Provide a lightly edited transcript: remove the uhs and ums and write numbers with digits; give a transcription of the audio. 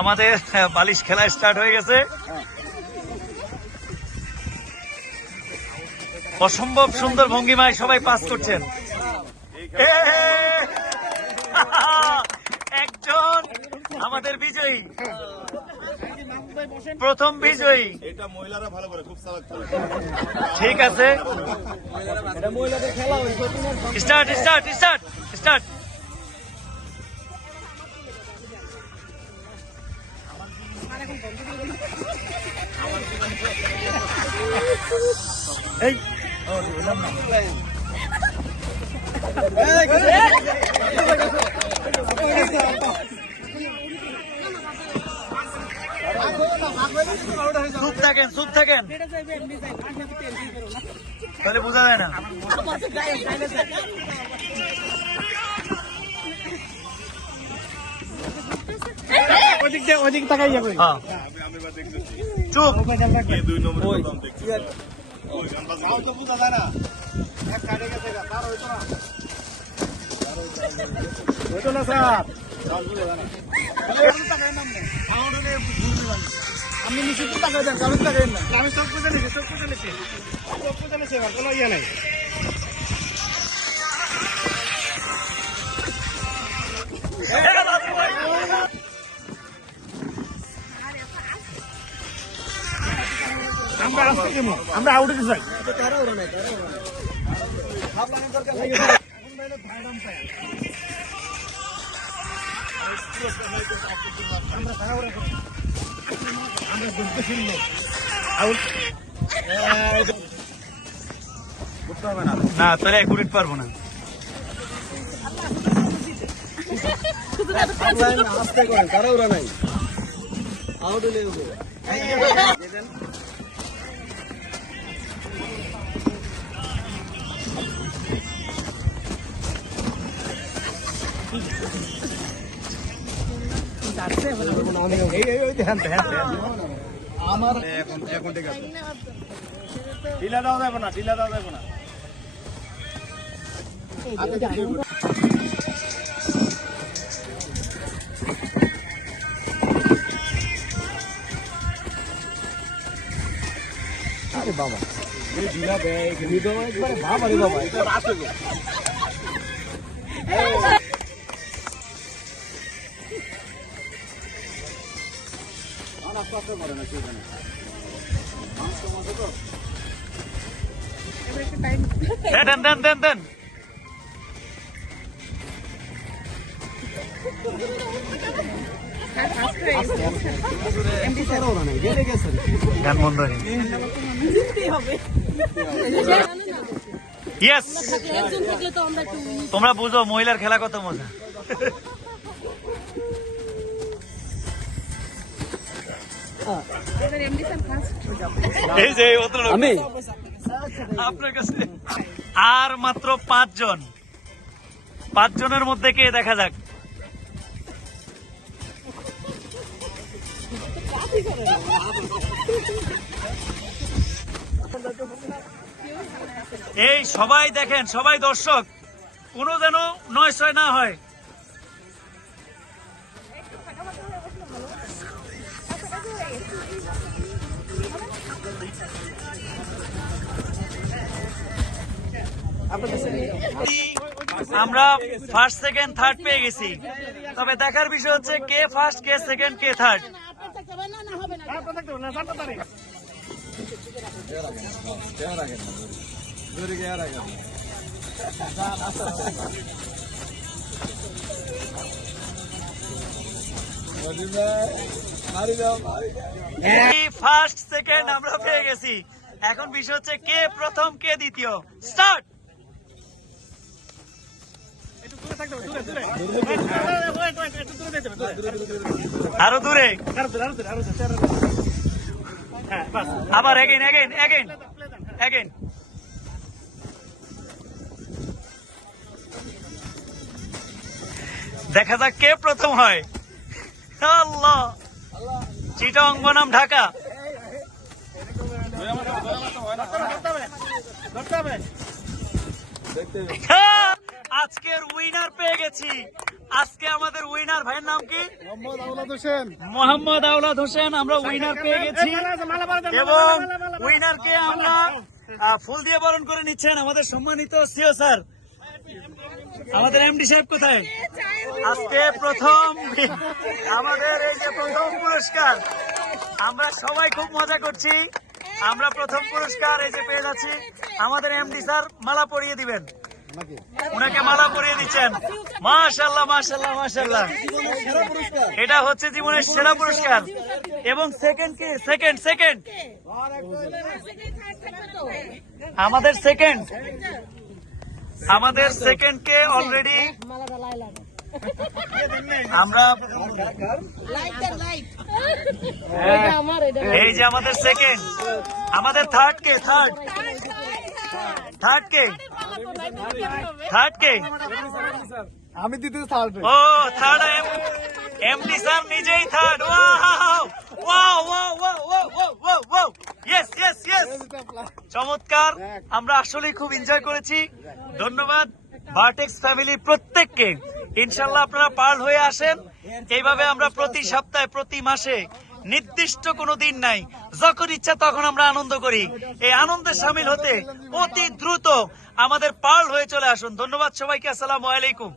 আমাদের বালিশ খেলা স্টার্ট হয়ে গেছে। অসম্ভব সুন্দর ভঙ্গিমায় সবাই পাস করছেন। একজন আমাদের বিজয়ী, প্রথম বিজয়ী। এটা মহিলারা ভালো করে, খুব চালাক করে। ঠিক আছে, স্টার্ট স্টার্ট স্টার্ট স্টার্ট। এই চুপ থাকেন, চুপ থাকেন, তাহলে বোঝা যায় না। ওদিক তাকাই যাবে। হ্যাঁ, চুপ। দুই নম্বরের দাম দেখছি। ওই গান বাজনা তো বোঝা যায় না। এক কাটে গেছে গা, তার হইতো না। হইতো না স্যার। আমি নিশ্চিত টাকা দেন, কারণ টাকা দেন না। আমি সব বুঝে নিছি, সব বুঝে নিছি। সব বুঝে নিছি, এবার কোনো ইয়ে নাই। আমরা আসতে কেমন, আমরা আউটে যাই। না, তাহলে অ্যাকুরেট পারবো না। আস্তে করেন, কারো ওরা নাই। আউটে নেবে। আমার এখন ঠিক আছে। ঢিলা দেওয়া যাবে না, ঢিলা দেওয়া যাবে না। আরে বাবা, এই ঢিলা দেয়, ঢিলা একবারে বাবা রে বাবা, এটা রাতে গো। দেন দেন দেন দেন। গান বন্ধ হয়ে ইয়েস। তোমরা বুঝো মহিলার খেলা কত মজা। এই যে আমি আপনার কাছে আর মাত্র 5 জন, 5 জনের মধ্যে কে দেখা যাক। এই সবাই দেখেন, সবাই দর্শক, কোনো যেন 9-6 না হয়। আমরা ফার্স্ট সেকেন্ড থার্ড পেয়ে গেছি, তবে দেখার বিষয় হচ্ছে কে ফার্স্ট, কে সেকেন্ড, কে থার্ড। ফার্স্ট সেকেন্ড আমরা পেয়ে গেছি, এখন বিষয় হচ্ছে কে প্রথম, কে দ্বিতীয়। স্টার্ট। আরো দূরে, আবার এগেইন এগেইন এগেইন এগেইন। দেখা যাক কে প্রথম হয়। আল্লাহ, চিটাং বনাম ঢাকা। আজকের উইনার পেয়ে গেছি। আজকে আমাদের উইনার ভাইয়ের নাম কি? মোহাম্মদ আওলাদ হোসেন। মোহাম্মদ আওলাদ হোসেন। আমরা উইনার পেয়ে গেছি এবং উইনারকে আমরা ফুল দিয়ে বরণ করে নিচ্ছেন আমাদের সম্মানিত সিও স্যার। আমাদের এমডি সাহেব কোথায়? আজকে প্রথম আমাদের এই যে প্রথম পুরস্কার, আমরা সবাই খুব মজা করছি। আমরা প্রথম পুরস্কার এই যে পেয়ে যাচ্ছি। আমাদের এমডি স্যার মালা পরিয়ে দিবেন, উনাকে মালা পরিয়ে দিচ্ছেন। মাশাআল্লাহ মাশাআল্লাহ মাশাআল্লাহ, এটা হচ্ছে জীবনের সেরা পুরস্কার। এবং সেকেন্ড কে? সেকেন্ড আমাদের সেকেন্ড কে অলরেডি আমরা এই যে আমাদের সেকেন্ড। আমাদের থার্ড কে? আমি দিতে থার্ড। ও থার্ড এমডি স্যার নিজেই third. Wow wow wow wow wow wow, yes yes yes, চমৎকার। আমরা আসলে খুব এনজয় করেছি। ধন্যবাদ ভার্টেক্স ফ্যামিলির প্রত্যেককে। ইনশাল্লাহ আপনারা পার্ল হয়ে আসেন। এইভাবে আমরা প্রতি সপ্তাহে প্রতি মাসে নির্দিষ্ট কোনো দিন নাই, যখন ইচ্ছা তখন আমরা আনন্দ করি। এই আনন্দে সামিল হতে অতি দ্রুত আমাদের পার্ল হয়ে চলে আসুন। ধন্যবাদ সবাইকে। আসসালামু আলাইকুম।